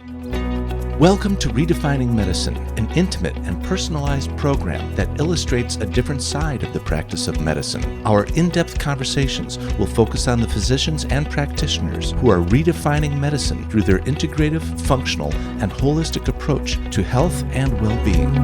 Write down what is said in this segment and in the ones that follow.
Welcome to Redefining Medicine, an intimate and personalized program that illustrates a different side of the practice of medicine. Our in-depth conversations will focus on the physicians and practitioners who are redefining medicine through their integrative, functional, and holistic approach to health and well-being.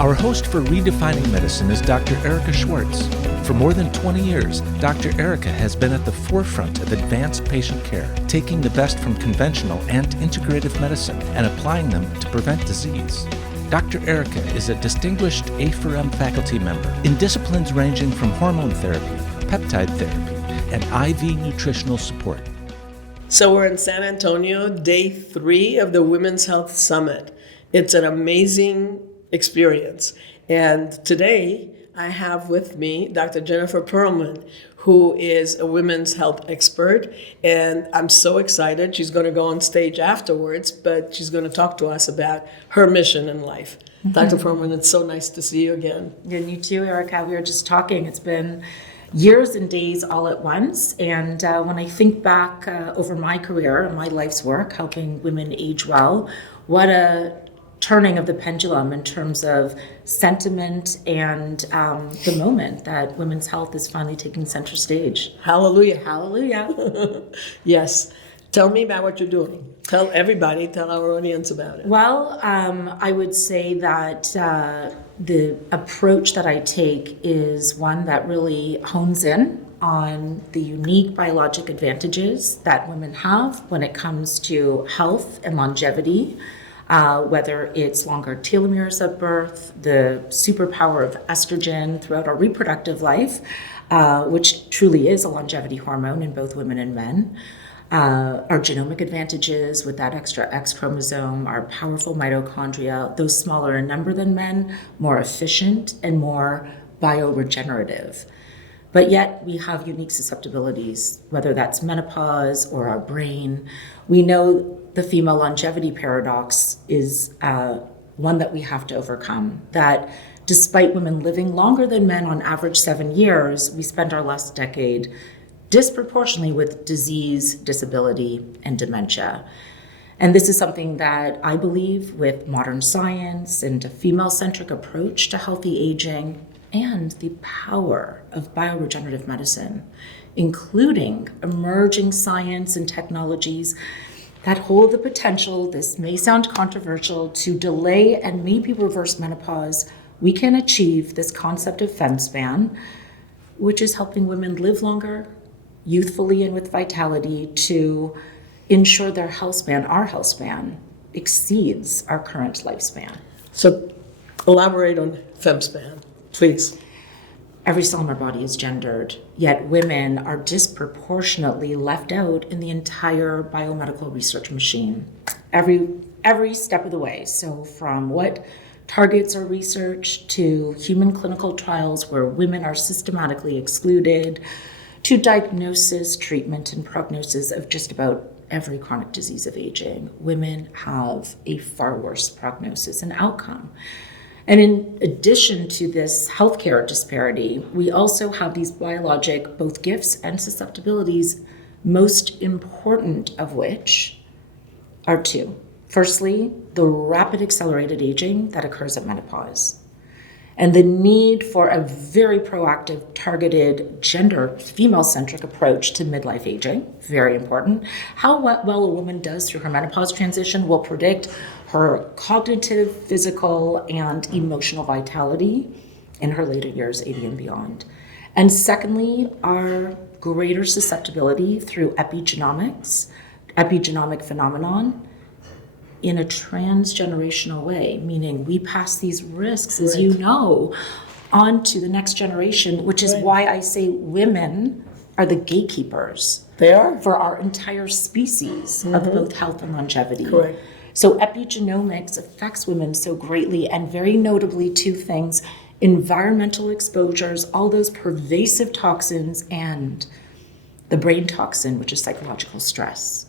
Our host for Redefining Medicine is Dr. Erica Schwartz. For more than 20 years, Dr. Erica has been at the forefront of advanced patient care, taking the best from conventional and integrative medicine and applying them to prevent disease. Dr. Erica is a distinguished A4M faculty member in disciplines ranging from hormone therapy, peptide therapy, and IV nutritional support. So we're in San Antonio, day 3 of the Women's Health Summit. It's an amazing experience. And today, I have with me Dr. Jennifer Pearlman, who is a women's health expert, and I'm so excited. She's going to go on stage afterwards, but she's going to talk to us about her mission in life. Mm-hmm. Dr. Pearlman, it's so nice to see you again. And you too, Erica. We were just talking. It's been years and days all at once, and when I think back over my career and my life's work, helping women age well, what a turning of the pendulum in terms of sentiment and the moment that women's health is finally taking center stage. Hallelujah. Hallelujah. Yes. Tell me about what you're doing. Tell everybody, tell our audience about it. Well, I would say that the approach that I take is one that really hones in on the unique biologic advantages that women have when it comes to health and longevity. Whether it's longer telomeres at birth, the superpower of estrogen throughout our reproductive life, which truly is a longevity hormone in both women and men, our genomic advantages with that extra X chromosome, our powerful mitochondria, those smaller in number than men, more efficient and more bioregenerative. But yet we have unique susceptibilities, whether that's menopause or our brain. We know the female longevity paradox is one that we have to overcome, that despite women living longer than men on average 7 years, we spend our last decade disproportionately with disease, disability, and dementia. And this is something that I believe with modern science and a female-centric approach to healthy aging and the power of bioregenerative medicine, including emerging science and technologies that hold the potential, this may sound controversial, to delay and maybe reverse menopause, we can achieve this concept of FemSpan, which is helping women live longer, youthfully and with vitality, to ensure their health span, our health span, exceeds our current lifespan. So elaborate on FemSpan, please. Every cell in our body is gendered, yet women are disproportionately left out in the entire biomedical research machine. Every step of the way. So from what targets our research to human clinical trials where women are systematically excluded, to diagnosis, treatment, and prognosis of just about every chronic disease of aging, women have a far worse prognosis and outcome. And in addition to this healthcare disparity, we also have these biologic, both gifts and susceptibilities, most important of which are 2. Firstly, the rapid accelerated aging that occurs at menopause, and the need for a very proactive, targeted, gender, female-centric approach to midlife aging, very important. How well a woman does through her menopause transition will predict her cognitive, physical, and emotional vitality in her later years, 80 and beyond. And secondly, our greater susceptibility through epigenomic phenomenon in a transgenerational way, meaning we pass these risks, as you know, on to the next generation, which is why I say women are the gatekeepers. They are. For our entire species of both health and longevity. Correct. So epigenomics affects women so greatly, and very notably 2 things: environmental exposures, all those pervasive toxins, and the brain toxin, which is psychological stress,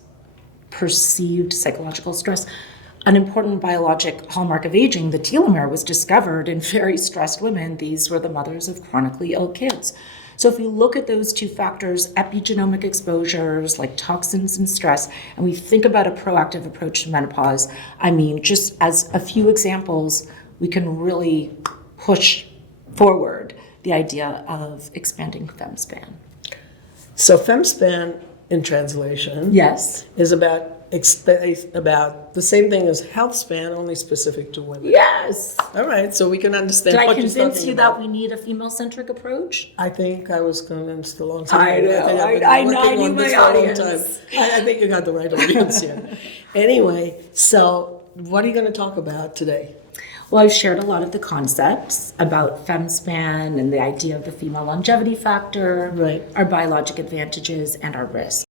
perceived psychological stress. an important biologic hallmark of aging, the telomere, was discovered in very stressed women. These were the mothers of chronically ill kids. So if we look at those two factors, epigenomic exposures like toxins and stress, and we think about a proactive approach to menopause, I mean, just as a few examples, we can really push forward the idea of expanding FemSpan. So FemSpan, in translation, Yes. is about the same thing as health span, only specific to women. Yes. All right, so we can understand Did I what you're convince talking you about. that we need a female-centric approach? I think I was convinced a long time I ago. know. think I've been I know. working I knew on this my for a long audience. time. I think you got the right audience here. Anyway, so what are you going to talk about today? Well, I've shared a lot of the concepts about FemSpan and the idea of the female longevity factor, Right. our biologic advantages, and our risk.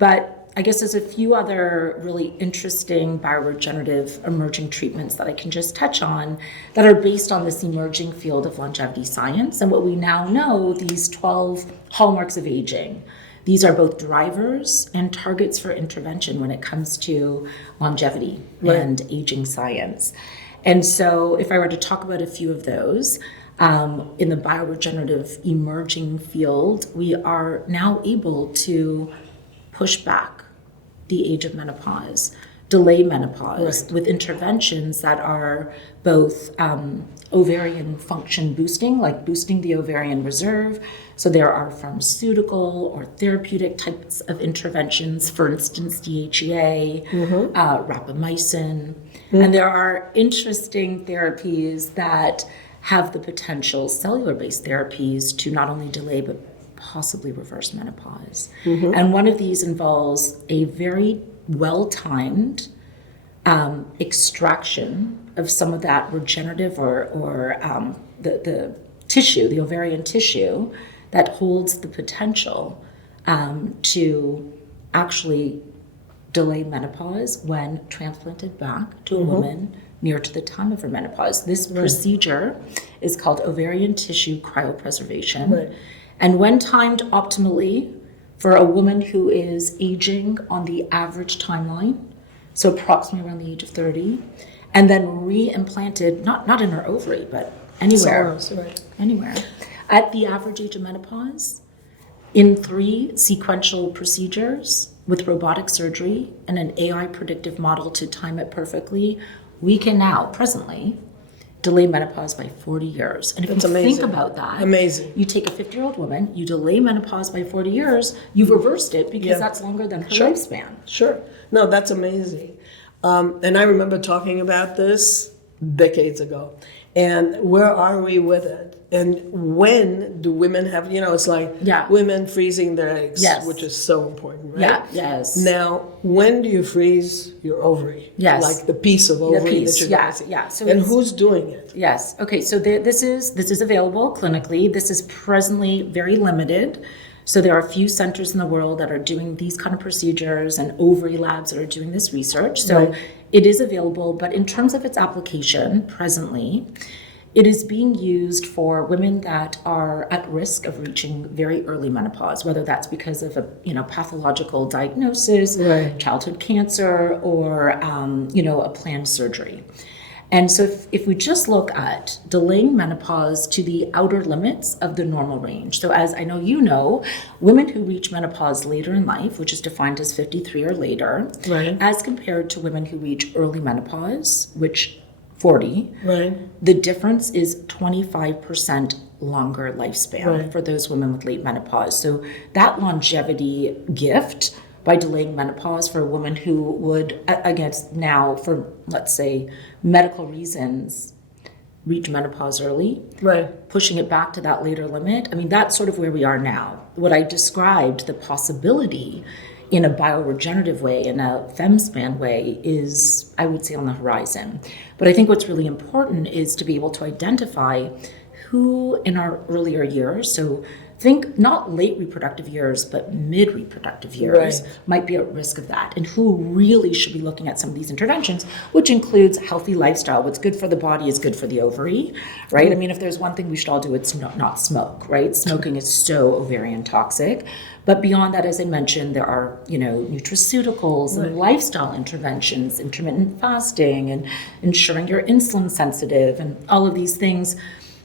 But I guess there's a few other really interesting bioregenerative emerging treatments that I can just touch on that are based on this emerging field of longevity science and what we now know, these 12 hallmarks of aging. These are both drivers and targets for intervention when it comes to longevity and aging science. And so if I were to talk about a few of those, in the bioregenerative emerging field, we are now able to push back the age of menopause, delay menopause with interventions that are both ovarian function boosting, like boosting the ovarian reserve. So there are pharmaceutical or therapeutic types of interventions, for instance, DHEA, rapamycin. And there are interesting therapies that have the potential, cellular-based therapies, to not only delay but possibly reverse menopause. And one of these involves a very well-timed extraction of some of that regenerative or the tissue, the ovarian tissue, that holds the potential to actually delay menopause when transplanted back to a woman near to the time of her menopause. This procedure is called ovarian tissue cryopreservation. Right. And when timed optimally for a woman who is aging on the average timeline, so approximately around the age of 30, and then re-implanted, not in her ovary, but anywhere, anywhere, at the average age of menopause, in 3 sequential procedures with robotic surgery and an AI predictive model to time it perfectly, we can now, presently, delay menopause by 40 years. And if That's you amazing. think about that, Amazing. you take a 50-year-old woman, you delay menopause by 40 years, you've reversed it because that's longer than her lifespan. Sure. No, that's amazing. And I remember talking about this decades ago. And where are we with it? And when do women have, it's like women freezing their eggs, which is so important, right? Yeah, yes. Now, when do you freeze your ovary? Yes. Like the piece of ovary that you're getting. So and who's doing it? Yes. Okay. So this is available clinically. This is presently very limited. So there are a few centers in the world that are doing these kind of procedures and ovary labs that are doing this research. So it is available, but in terms of its application presently, it is being used for women that are at risk of reaching very early menopause, whether that's because of a pathological diagnosis, childhood cancer, or a planned surgery. And so if we just look at delaying menopause to the outer limits of the normal range. So as I know you know, women who reach menopause later in life, which is defined as 53 or later, as compared to women who reach early menopause, which 40, the difference is 25% longer lifespan for those women with late menopause. So that longevity gift by delaying menopause for a woman who would, against now, for let's say medical reasons, reach menopause early, pushing it back to that later limit. I mean, that's sort of where we are now. What I described, the possibility in a bioregenerative way, in a FemSpan way, is, I would say, on the horizon. But I think what's really important is to be able to identify who in our earlier years, so think not late reproductive years, but mid reproductive years, Right. might be at risk of that, and who really should be looking at some of these interventions, which includes healthy lifestyle. What's good for the body is good for the ovary, right? I mean, if there's one thing we should all do, it's not smoke, right? Smoking is so ovarian toxic. But beyond that, as I mentioned, there are, nutraceuticals and lifestyle interventions, intermittent fasting, and ensuring you're insulin sensitive, and all of these things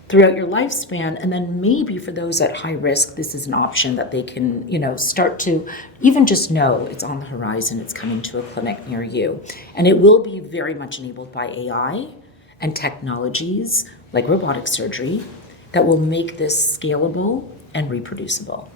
throughout your lifespan. And then maybe for those at high risk, this is an option that they can, start to even just know it's on the horizon, it's coming to a clinic near you. And it will be very much enabled by AI and technologies like robotic surgery that will make this scalable and reproducible.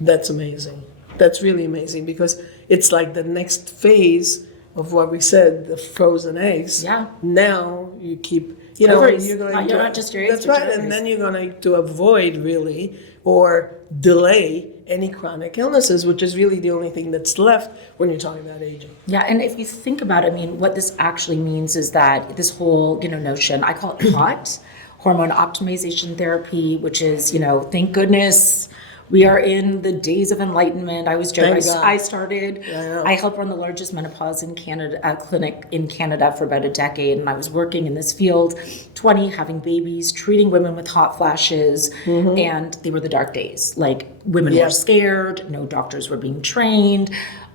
That's amazing. That's really amazing, because it's like the next phase of what we said, the frozen eggs. Yeah. Now you keep, Ovaries. you're going You're to, not just your eggs, that's but right, your and ovaries. then you're going to avoid really or delay any chronic illnesses, which is really the only thing that's left when you're talking about aging. Yeah, and if you think about it, I mean, what this actually means is that this whole, notion, I call it HOT, hormone optimization therapy, which is, thank goodness we are in the days of enlightenment. I was joking. Thank God. I started, I know. I helped run the largest menopause in Canada clinic in Canada for about a decade, and I was working in this field, 20, having babies, treating women with hot flashes, and they were the dark days. Like, women were Yes. scared, no doctors were being trained,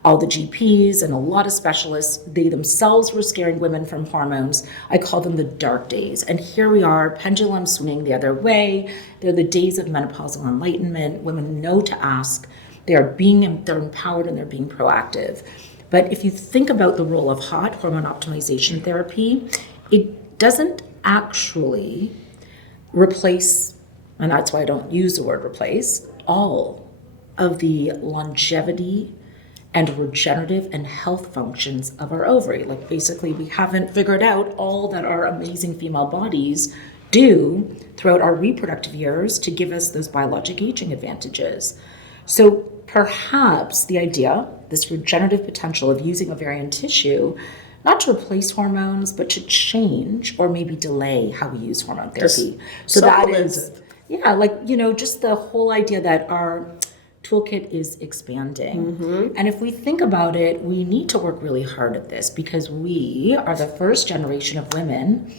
all the GPs and a lot of specialists, they themselves were scaring women from hormones. I call them the dark days. And here we are, pendulum swinging the other way. They're the days of menopausal enlightenment. Women know to ask. They're empowered and they're being proactive. But if you think about the role of HOT, hormone optimization therapy, it doesn't actually replace, and that's why I don't use the word replace, all of the longevity and regenerative and health functions of our ovary. Like, basically, we haven't figured out all that our amazing female bodies do throughout our reproductive years to give us those biologic aging advantages. So perhaps the idea, this regenerative potential of using ovarian tissue, not to replace hormones, but to change or maybe delay how we use hormone therapy. So that supplement is, it. yeah, like, just the whole idea that our toolkit is expanding. And if we think about it, we need to work really hard at this, because we are the first generation of women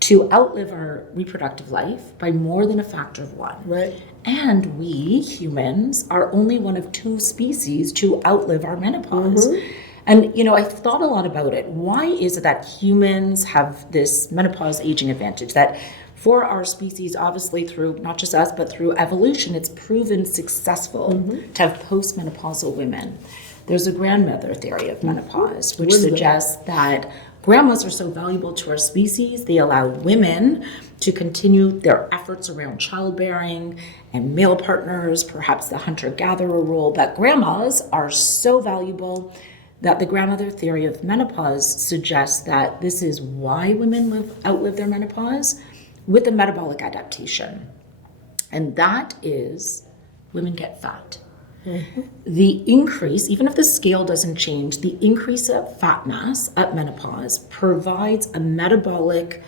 to outlive our reproductive life by more than a factor of 1. Right. And we humans are only one of 2 species to outlive our menopause. And, I've thought a lot about it. Why is it that humans have this menopause aging advantage? That for our species, obviously through not just us, but through evolution, it's proven successful to have postmenopausal women. There's a grandmother theory of menopause, which suggests that grandmas are so valuable to our species. They allow women to continue their efforts around childbearing and male partners, perhaps the hunter-gatherer role, that grandmas are so valuable that the grandmother theory of menopause suggests that this is why women outlive their menopause, with a metabolic adaptation. And that is, women get fat. The increase, even if the scale doesn't change, the increase of fat mass at menopause provides a metabolic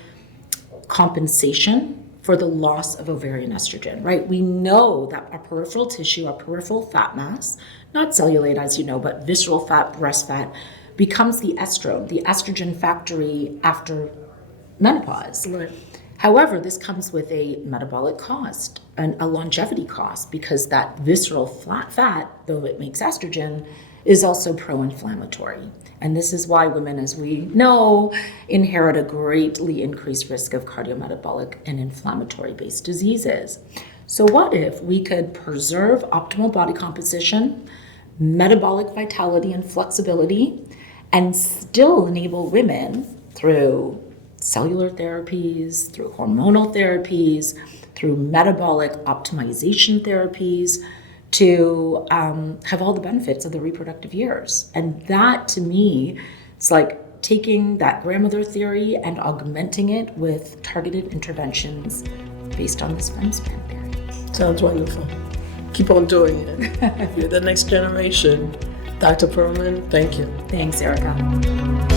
compensation for the loss of ovarian estrogen, right? We know that our peripheral tissue, our peripheral fat mass, not cellulite as you know, but visceral fat, breast fat, becomes the estrone, the estrogen factory after menopause. Right. However, this comes with a metabolic cost and a longevity cost, because that visceral fat, though it makes estrogen, is also pro-inflammatory. And this is why women, as we know, inherit a greatly increased risk of cardiometabolic and inflammatory-based diseases. So what if we could preserve optimal body composition, metabolic vitality and flexibility, and still enable women through cellular therapies, through hormonal therapies, through metabolic optimization therapies, to have all the benefits of the reproductive years? And that, to me, it's like taking that grandmother theory and augmenting it with targeted interventions based on this femspan theory. Sounds wonderful. Keep on doing it. You're the next generation. Dr. Pearlman, thank you. Thanks, Erica.